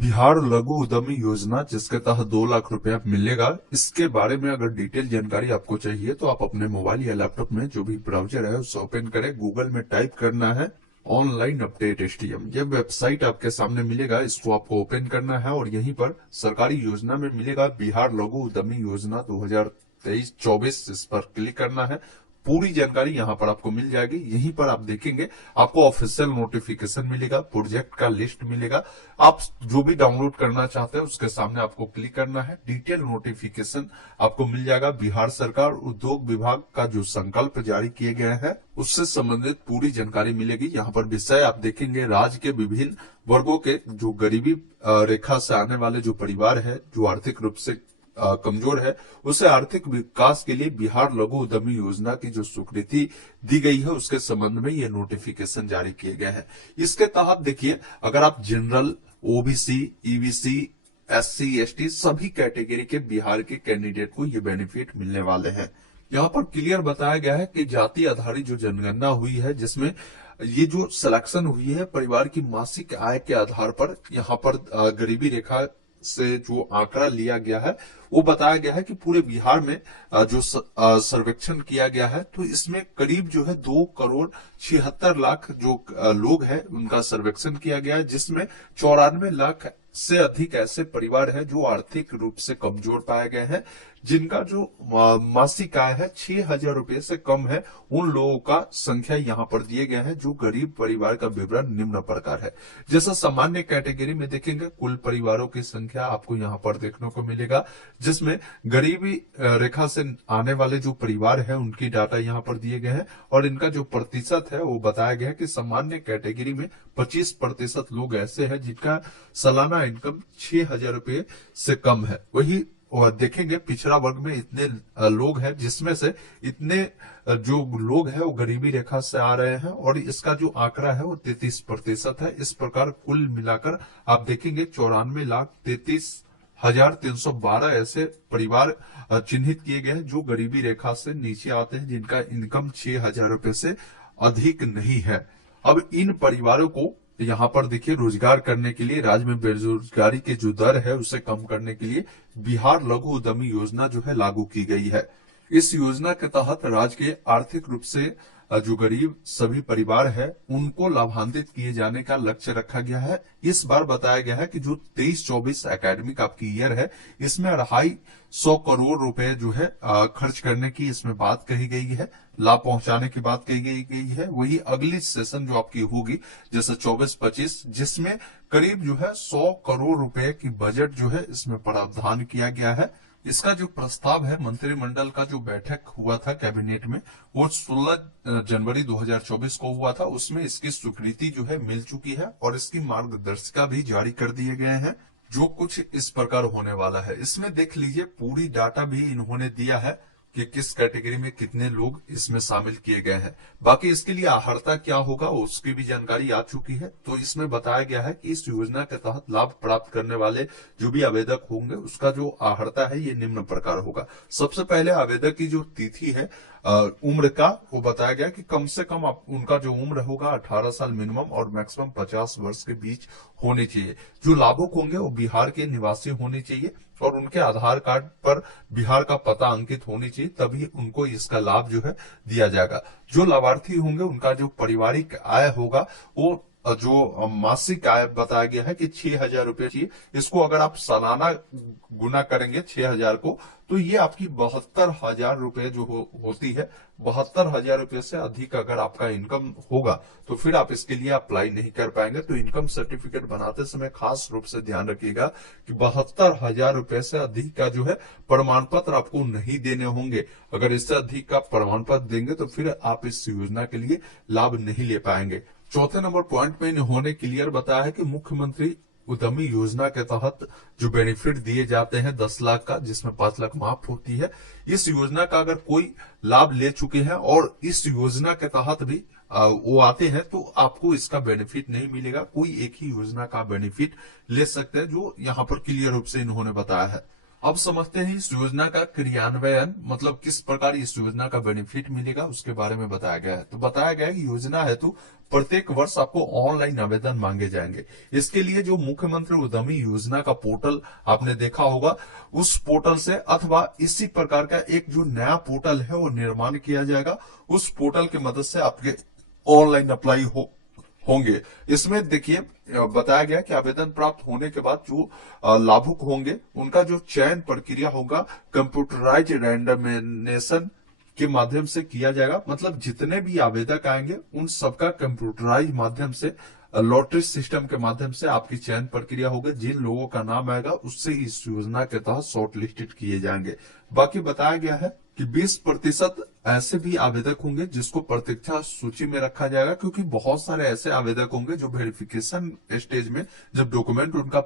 बिहार लघु उद्यमी योजना जिसके तहत 2 लाख रुपया मिलेगा, इसके बारे में अगर डिटेल जानकारी आपको चाहिए तो आप अपने मोबाइल या लैपटॉप में जो भी ब्राउजर है उसे ओपन करें। गूगल में टाइप करना है ऑनलाइन अपडेट STM। यह वेबसाइट आपके सामने मिलेगा, इसको आपको ओपन करना है और यहीं पर सरकारी योजना में मिलेगा बिहार लघु उद्यमी योजना 2023-24, इस पर क्लिक करना है। पूरी जानकारी यहां पर आपको मिल जाएगी। यहीं पर आप देखेंगे आपको ऑफिशियल नोटिफिकेशन मिलेगा, प्रोजेक्ट का लिस्ट मिलेगा। आप जो भी डाउनलोड करना चाहते हैं उसके सामने आपको क्लिक करना है। डिटेल नोटिफिकेशन आपको मिल जाएगा। बिहार सरकार उद्योग विभाग का जो संकल्प जारी किए गए हैं उससे संबंधित पूरी जानकारी मिलेगी। यहाँ पर विषय आप देखेंगे राज्य के विभिन्न वर्गों के जो गरीबी रेखा से आने वाले जो परिवार है, जो आर्थिक रूप से कमजोर है, उसे आर्थिक विकास के लिए बिहार लघु उद्यमी योजना की जो स्वीकृति दी गई है उसके संबंध में ये नोटिफिकेशन जारी किए गए हैं। इसके तहत देखिए, अगर आप general, OBC, EBC, SC, ST सभी कैटेगरी के बिहार के कैंडिडेट को ये बेनिफिट मिलने वाले हैं। यहाँ पर क्लियर बताया गया है कि जाति आधारित जो जनगणना हुई है, जिसमें ये जो सिलेक्शन हुई है परिवार की मासिक आय के आधार पर, यहाँ पर गरीबी रेखा से जो आंकड़ा लिया गया है वो बताया गया है कि पूरे बिहार में जो सर्वेक्षण किया गया है तो इसमें करीब जो है 2,76,00,000 जो लोग हैं उनका सर्वेक्षण किया गया है, जिसमें 94 लाख से अधिक ऐसे परिवार हैं जो आर्थिक रूप से कमजोर पाए गए हैं, जिनका जो मासिक आय है 6,000 रुपए से कम है। उन लोगों का संख्या यहाँ पर दिए गए हैं। जो गरीब परिवार का विवरण निम्न प्रकार है। जैसा सामान्य कैटेगरी में देखेंगे, कुल परिवारों की संख्या आपको यहाँ पर देखने को मिलेगा, जिसमें गरीबी रेखा से आने वाले जो परिवार है उनकी डाटा यहाँ पर दिए गए हैं और इनका जो प्रतिशत है वो बताया गया है कि सामान्य कैटेगरी में 25% लोग ऐसे हैं जिनका सालाना इनकम 6,000 रुपए से कम है। वही और देखेंगे पिछड़ा वर्ग में इतने लोग हैं, जिसमें से इतने जो लोग हैं वो गरीबी रेखा से आ रहे हैं और इसका जो आंकड़ा है वो 33% है। इस प्रकार कुल मिलाकर आप देखेंगे 94,33,312 ऐसे परिवार चिन्हित किए गए हैं जो गरीबी रेखा से नीचे आते हैं, जिनका इनकम 6,000 रुपए से अधिक नहीं है। अब इन परिवारों को यहाँ पर देखिए रोजगार करने के लिए, राज्य में बेरोजगारी के जो दर है उसे कम करने के लिए बिहार लघु उद्यमी योजना जो है लागू की गई है। इस योजना के तहत राज्य के आर्थिक रूप से जो गरीब सभी परिवार है उनको लाभान्वित किए जाने का लक्ष्य रखा गया है। इस बार बताया गया है कि जो 23-24 एकेडमिक आपकी ईयर है, इसमें 250 करोड़ रुपए जो है खर्च करने की इसमें बात कही गई है, लाभ पहुंचाने की बात कही गई है। वही अगली सेशन जो आपकी होगी जैसे 24-25, जिसमें करीब जो है 100 करोड़ रुपए की बजट जो है इसमें प्रावधान किया गया है। इसका जो प्रस्ताव है मंत्रिमंडल का जो बैठक हुआ था कैबिनेट में, वो 16 जनवरी 2024 को हुआ था। उसमें इसकी स्वीकृति जो है मिल चुकी है और इसकी मार्गदर्शिका भी जारी कर दिए गए हैं, जो कुछ इस प्रकार होने वाला है। इसमें देख लीजिए पूरी डाटा भी इन्होंने दिया है कि किस कैटेगरी में कितने लोग इसमें शामिल किए गए हैं। बाकी इसके लिए आहर्ता क्या होगा उसकी भी जानकारी आ चुकी है। तो इसमें बताया गया है कि इस योजना के तहत लाभ प्राप्त करने वाले जो भी आवेदक होंगे उसका जो आहर्ता है ये निम्न प्रकार होगा। सबसे पहले आवेदक की जो तिथि है उम्र का, वो बताया गया कि कम से कम उनका जो उम्र होगा 18 साल मिनिमम और मैक्सिमम 50 वर्ष के बीच होनी चाहिए। जो लाभुक होंगे वो बिहार के निवासी होने चाहिए और उनके आधार कार्ड पर बिहार का पता अंकित होनी चाहिए, तभी उनको इसका लाभ जो है दिया जाएगा। जो लाभार्थी होंगे उनका जो पारिवारिक आय होगा वो जो मासिक आय बताया गया है कि 6,000 रुपए चाहिए। इसको अगर आप सालाना गुना करेंगे 6,000 को तो ये आपकी 72,000 रुपए जो होती है। 72,000 रुपए से अधिक अगर आपका इनकम होगा तो फिर आप इसके लिए अप्लाई नहीं कर पाएंगे। तो इनकम सर्टिफिकेट बनाते समय खास रूप से ध्यान रखिएगा कि 72,000 रुपए से अधिक का जो है प्रमाण पत्र आपको नहीं देने होंगे। अगर इससे अधिक का प्रमाण पत्र देंगे तो फिर आप इस योजना के लिए लाभ नहीं ले पाएंगे। चौथे नंबर पॉइंट में इन्होंने क्लियर बताया है कि मुख्यमंत्री उद्यमी योजना के तहत जो बेनिफिट दिए जाते हैं 10 लाख का, जिसमें 5 लाख माफ होती है। इस योजना का अगर कोई लाभ ले चुके हैं और इस योजना के तहत भी वो आते हैं तो आपको इसका बेनिफिट नहीं मिलेगा। कोई एक ही योजना का बेनिफिट ले सकते हैं, जो यहाँ पर क्लियर रूप से इन्होंने बताया है। अब समझते हैं इस योजना का क्रियान्वयन, मतलब किस प्रकार इस योजना का बेनिफिट मिलेगा उसके बारे में बताया गया है। तो बताया गया है कि योजना हेतु प्रत्येक वर्ष आपको ऑनलाइन आवेदन मांगे जाएंगे। इसके लिए जो मुख्यमंत्री उद्यमी योजना का पोर्टल आपने देखा होगा, उस पोर्टल से अथवा इसी प्रकार का एक जो नया पोर्टल है वो निर्माण किया जाएगा। उस पोर्टल की मदद से आपके ऑनलाइन अप्लाई होंगे। इसमें देखिए बताया गया कि आवेदन प्राप्त होने के बाद जो लाभुक होंगे उनका जो चयन प्रक्रिया होगा कंप्यूटराइज रैंडमनेशन के माध्यम से किया जाएगा। मतलब जितने भी आवेदक आएंगे उन सबका कंप्यूटराइज माध्यम से लॉटरी सिस्टम के माध्यम से आपकी चयन प्रक्रिया होगी। जिन लोगों का नाम आएगा उससे इस योजना के तहत शॉर्ट लिस्टेड किए जाएंगे। बाकी बताया गया है कि 20% ऐसे भी आवेदक होंगे जिसको प्रतीक्षा सूची में रखा जाएगा, क्योंकि बहुत सारे ऐसे आवेदक होंगे जो वेरिफिकेशन स्टेज में जब डॉक्यूमेंट उनका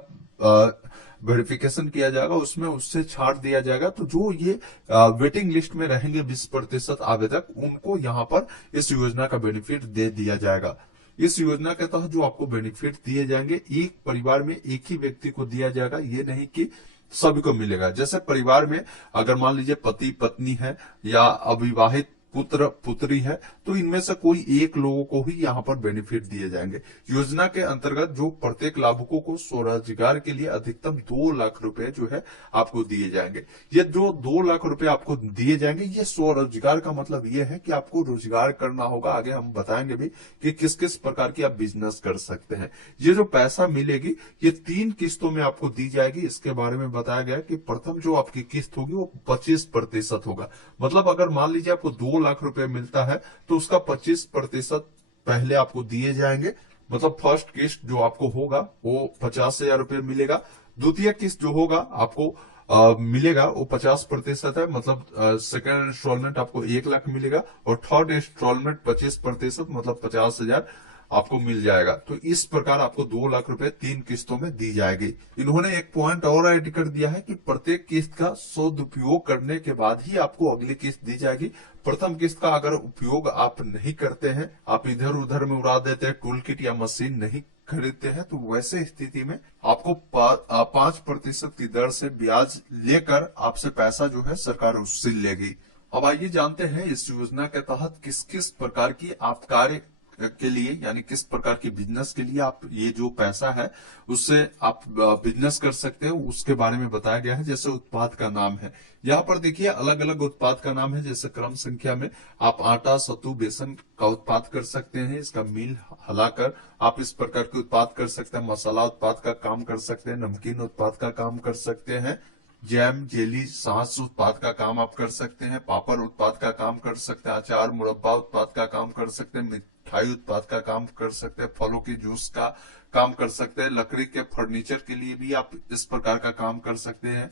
वेरिफिकेशन किया जाएगा उसमें उससे छाट दिया जाएगा। तो जो ये वेटिंग लिस्ट में रहेंगे 20% आवेदक, उनको यहाँ पर इस योजना का बेनिफिट दे दिया जाएगा। इस योजना के तहत जो आपको बेनिफिट दिए जाएंगे एक परिवार में एक ही व्यक्ति को दिया जाएगा, ये नहीं कि सभी को मिलेगा। जैसे परिवार में अगर मान लीजिए पति पत्नी है या अविवाहित पुत्र पुत्री है, तो इनमें से कोई एक लोगों को ही यहाँ पर बेनिफिट दिए जाएंगे। योजना के अंतर्गत जो प्रत्येक लाभुकों को स्वरोजगार के लिए अधिकतम 2 लाख रुपए जो है आपको दिए जाएंगे। ये जो 2 लाख रुपए आपको दिए जाएंगे, ये स्वरोजगार का मतलब ये है कि आपको रोजगार करना होगा। आगे हम बताएंगे भी कि किस किस प्रकार की आप बिजनेस कर सकते हैं। ये जो पैसा मिलेगी ये 3 किस्तों में आपको दी जाएगी। इसके बारे में बताया गया कि प्रथम जो आपकी किस्त होगी वो 25% होगा। मतलब अगर मान लीजिए आपको 2 लाख रुपए मिलता है तो उसका 25% पहले आपको दिए जाएंगे। मतलब फर्स्ट किस्त जो आपको होगा वो 50,000 रुपए मिलेगा। द्वितीय किस्त जो होगा आपको मिलेगा वो 50% है, मतलब सेकेंड इंस्टॉलमेंट आपको 1 लाख मिलेगा और थर्ड इंस्टॉलमेंट 25% मतलब 50,000 आपको मिल जाएगा। तो इस प्रकार आपको 2 लाख रुपए 3 किस्तों में दी जाएगी। इन्होंने एक पॉइंट और ऐड कर दिया है कि प्रत्येक किस्त का सदुपयोग करने के बाद ही आपको अगली किस्त दी जाएगी। प्रथम किस्त का अगर उपयोग आप नहीं करते हैं, आप इधर उधर में उड़ा देते हैं, टूल किट या मशीन नहीं खरीदते हैं, तो वैसे स्थिति में आपको 5% की दर से ब्याज लेकर आपसे पैसा जो है सरकार उससे लेगी। अब आइए जानते हैं इस योजना के तहत किस किस प्रकार की आप कार्य के लिए, यानी किस प्रकार की बिजनेस के लिए आप ये जो पैसा है उससे आप बिजनेस कर सकते हो उसके बारे में बताया गया है। जैसे उत्पाद का नाम है, यहाँ पर देखिए अलग अलग उत्पाद का नाम है। जैसे क्रम संख्या में आप आटा सत्तू बेसन का उत्पाद कर सकते हैं, इसका मिल हलाकर आप इस प्रकार के उत्पाद कर सकते हैं। मसाला उत्पाद का काम कर सकते हैं, नमकीन उत्पाद का काम कर सकते हैं, जैम जेली सॉस उत्पाद का काम आप कर सकते हैं, पापड़ उत्पाद का काम कर सकते हैं, अचार मुरब्बा उत्पाद का काम कर सकते हैं, मिठाई उत्पाद का काम कर सकते हैं, फलों के जूस का काम कर सकते हैं, लकड़ी के फर्नीचर के लिए भी आप इस प्रकार का काम कर सकते हैं,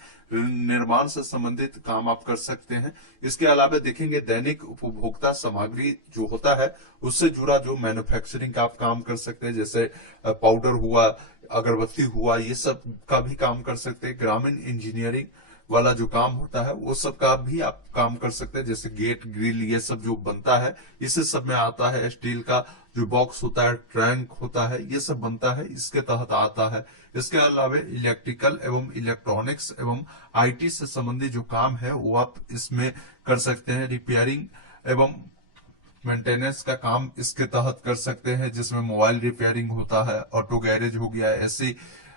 निर्माण से संबंधित काम आप कर सकते हैं। इसके अलावा देखेंगे दैनिक उपभोक्ता सामग्री जो होता है उससे जुड़ा जो मैन्युफैक्चरिंग का आप काम कर सकते हैं, जैसे पाउडर हुआ, अगरबत्ती हुआ, ये सब का भी काम कर सकते हैं। ग्रामीण इंजीनियरिंग वाला जो काम होता है वो सब का भी आप काम कर सकते हैं, जैसे गेट ग्रिल ये सब जो बनता है इसे सब में आता है। स्टील का जो बॉक्स होता है, ट्रैंक होता है, ये सब बनता है, इसके तहत आता है। इसके अलावा इलेक्ट्रिकल एवं इलेक्ट्रॉनिक्स एवं आईटी से संबंधित जो काम है वो आप इसमें कर सकते हैं। रिपेयरिंग एवं मेंटेनेंस का काम इसके तहत कर सकते हैं, जिसमें मोबाइल रिपेयरिंग होता है, ऑटो गैरेज हो गया, ऐसे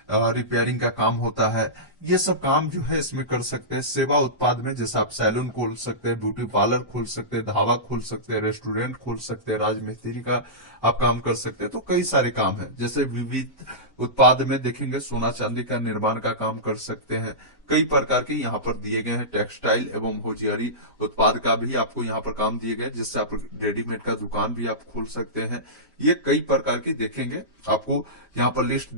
रिपेयरिंग का काम होता है। ये सब काम जो है इसमें कर सकते हैं। सेवा उत्पाद में जैसे आप सैलून खोल सकते हैं, ब्यूटी पार्लर खोल सकते हैं, ढाबा खोल सकते हैं, रेस्टोरेंट खोल सकते हैं, राजमिस्त्री का आप काम कर सकते हैं। तो कई सारे काम है। जैसे विविध उत्पाद में देखेंगे सोना चांदी का निर्माण का काम कर सकते हैं। कई प्रकार के यहाँ पर दिए गए हैं। टेक्सटाइल एवं होजियारी उत्पाद का भी आपको यहाँ पर काम दिए गए, जिससे आप रेडीमेड का दुकान भी आप खोल सकते हैं। ये कई प्रकार की देखेंगे आपको यहाँ पर लिस्ट